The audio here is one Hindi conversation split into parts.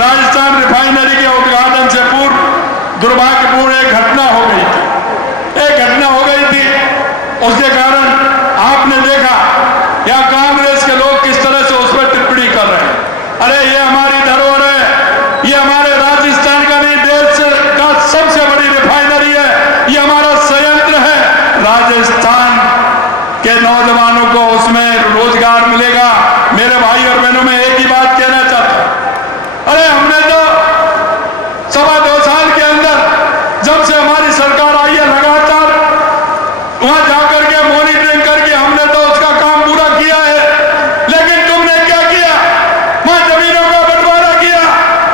राजस्थान रिफाइनरी के उद्घाटन से पूर्व दुर्भाग्यपूर्ण एक घटना हो गई थी। उसके कारण आपने देखा या कांग्रेस के लोग किस तरह से उस पर टिप्पणी कर रहे हैं। अरे ये हमारी धरोहर है, ये हमारे राजस्थान का नहीं देश का सबसे बड़ी रिफाइनरी है, ये हमारा संयंत्र है। राजस्थान के नौजवानों को उसमें रोजगार मिलेगा। मेरे भाई और बहनों, में एक ही बात कहना चाहता हूं। अरे हमने तो 2.25 साल के अंदर जब से हमारी सरकार आई है, लगातार वहां जाकर के मॉनिटरिंग करके हमने तो उसका काम पूरा किया है। लेकिन तुमने क्या किया? वहां जमीनों का बंटवारा किया,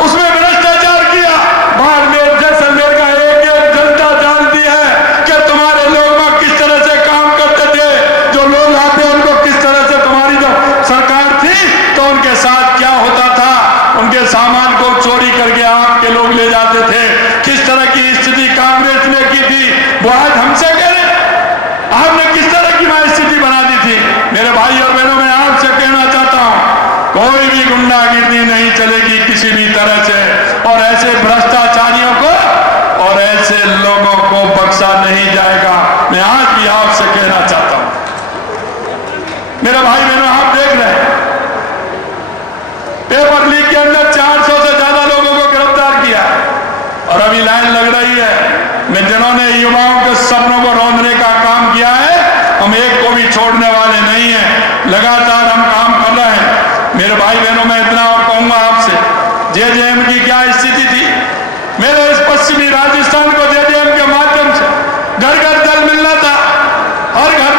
उसमें भ्रष्टाचार किया। बाड़मेर जैसलमेर का एक जनता जानती है कि तुम्हारे लोग वहां किस तरह से काम करते थे। जो लोग आते उनको किस तरह से तुम्हारी जो सरकार थी तो उनके साथ क्या होता था, उनके सामान को चोरी करके आपके लोग ले जाते थे। किस तरह की स्थिति कांग्रेस ने की थी वो आज हमसे कह रहे। आपने किस तरह की वहां स्थिति बना दी थी। मेरे भाई और बहनों, मैं आपसे कहना चाहता हूं, कोई भी गुंडागिरी नहीं चलेगी किसी भी तरह से, और ऐसे भ्रष्टाचारियों को और ऐसे लोगों को बख्शा नहीं जाएगा। मैं आज भी आपसे कहना चाहता हूं। मेरे भाई बहनों, आप देख रहे हैं पेपर लीक के अंदर 400 से ज्यादा लोगों को गिरफ्तार किया, और अभी लाइन लग रही है। मैं जिन्होंने युवाओं के सपनों को रौंदने का काम किया है, हम एक को भी छोड़ने वाले नहीं हैं। लगातार हम काम कर रहे हैं। मेरे भाई बहनों, मैं इतना और कहूंगा आपसे, जेजेएम की क्या स्थिति थी। मेरे इस पश्चिमी राजस्थान को जेजेएम के माध्यम से घर घर जल मिलना था, हर घर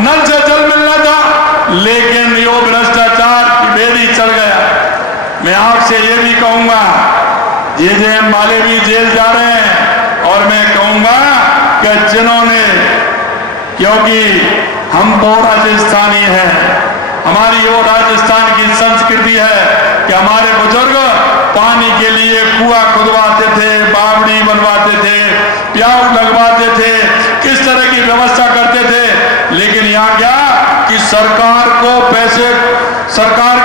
नल से जल मिलना था, लेकिन यो भ्रष्टाचार की बेड़ी चल गया। मैं आपसे ये भी कहूंगा, जेजेएम वाले भी जेल जा रहे हैं, और मैं कहूंगा कि जिन्होंने, क्योंकि हम तो राजस्थानी हैं, हमारी वो राजस्थान की संस्कृति है कि हमारे बुजुर्ग पानी के लिए कुआं खुदवाते थे, बावड़ी बनवाते थे, प्याऊ लगवाते थे, किस तरह की व्यवस्था करते थे। लेकिन यहाँ क्या कि सरकार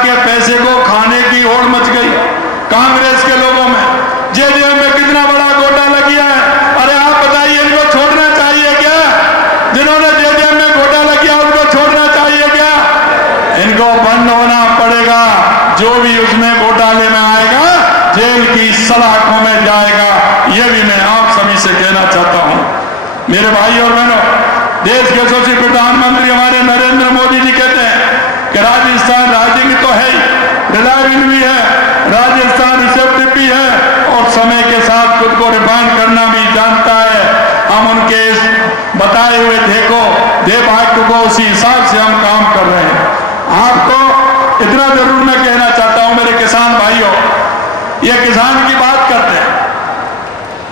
के पैसे को खाने की होड़ मच गई कांग्रेस के लोगों में। जेजेएम में कितना बड़ा घोटाला किया है। अरे आप बताइए, इनको छोड़ना चाहिए क्या? जिन्होंने जेजेएम में घोटाला किया उनको छोड़ना चाहिए क्या? इनको बंद होना पड़ेगा। जो भी उसमें घोटाले में आएगा जेल की सलाखों में जाएगा। यह भी मैं आप सभी से कहना चाहता हूं। मेरे भाई और बहनों, देश के यशस्वी प्रधानमंत्री हमारे नरेंद्र मोदी जी कहते हैं कि राजस्थान राज्य में तो है ही, रिलायबल भी है, राजस्थान रिसेप्टिव भी है, और समय के साथ खुद को रिफाइन करना भी जानता है। हम उनके इस बताए हुए वाक्य को उसी हिसाब से हम काम कर रहे हैं। आपको इतना जरूर मैं कहना चाहता हूं, मेरे किसान भाइयों, ये किसान की बात करते हैं,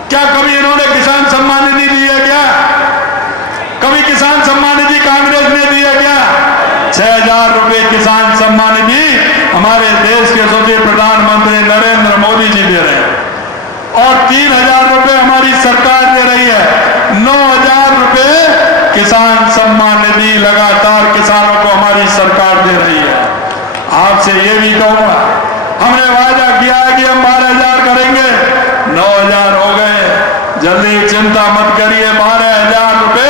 क्या कभी इन्होंने किसान सम्मान निधि दी है क्या? कभी किसान सम्मान निधि कांग्रेस ने दी है क्या? 6,000 रुपए किसान सम्मान निधि हमारे देश के यशस्वी प्रधानमंत्री नरेंद्र मोदी जी दे रहे हैं, और 3,000 रुपए हमारी सरकार दे रही है। 9,000 रुपए किसान सम्मान निधि लगातार किसानों को हमारी सरकार दे रही है। आपसे ये भी कहूंगा, हमने वादा किया है कि हम 12,000 करेंगे, 9,000 हो गए। जल्दी चिंता मत करिए, 12,000 रुपए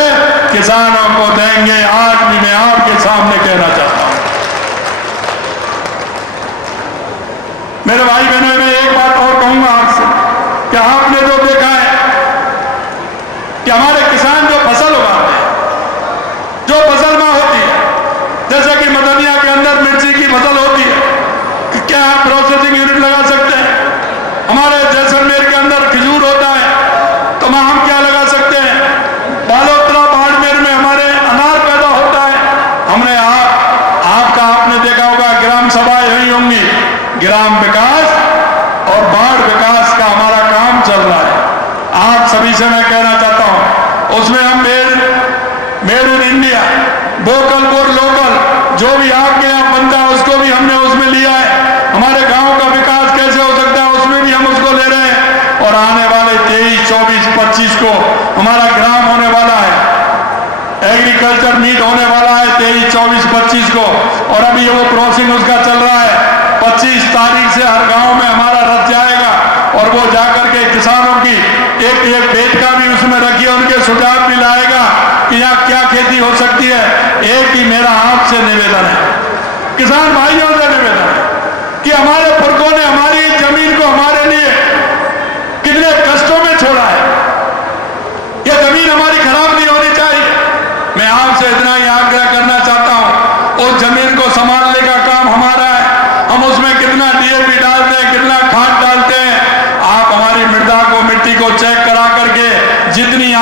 किसानों को देंगे। आज भी मैं आपके सामने कहना चाहता हूं। मेरे भाई बहनों, मैं एक बात और कहूंगा आपसे कि आपने जो देखा है कि हमारे किसान जो फसल उगाते हैं, जो फसल में होती है, जैसे कि मदनिया के अंदर मिर्ची की फसल होती है, कि क्या आप प्रोसेसिंग यूनिट लगा सकते हैं? हमारे जैसलमेर के अंदर खजूर होता है, तो वहां हम क्या लगा सकते हैं? बालोतरा बाड़मेर में हमारे अनार पैदा होता है। हमने आपने देखा होगा, ग्राम सभाएं हुई होंगी, ग्राम विकास और बाढ़ विकास का हमारा काम चल रहा है। आप सभी से मैं कहना चाहता हूं, उसमें हम made in India, vocal for local, जो भी आपके यहाँ बनता है उसको भी हमने उसमें लिया है। हमारे गांव का विकास कैसे हो सकता है, उसमें भी हम उसको ले रहे हैं। और आने वाले 23, 24, 25 को हमारा ग्राम होने वाला है, एग्रीकल्चर मीट होने वाला है 23, 24, 25 को, और अभी वो क्रॉसिंग उसका चल रहा है। 25 तारीख से हर गांव में हमारा रथ जाएगा। खेती हो सकती है। एक ही मेरा आपसे निवेदन है, किसान भाइयों से निवेदन है कि हमारे पुरखों ने हमारी जमीन को हमारे लिए कितने कष्टों में छोड़ा है। यह जमीन हमारी खराब नहीं होनी चाहिए। मैं आपसे इतना ही आग्रह करना चाहता हूं, उस जमीन को संभालने का काम हमारा है। हम उसमें कितना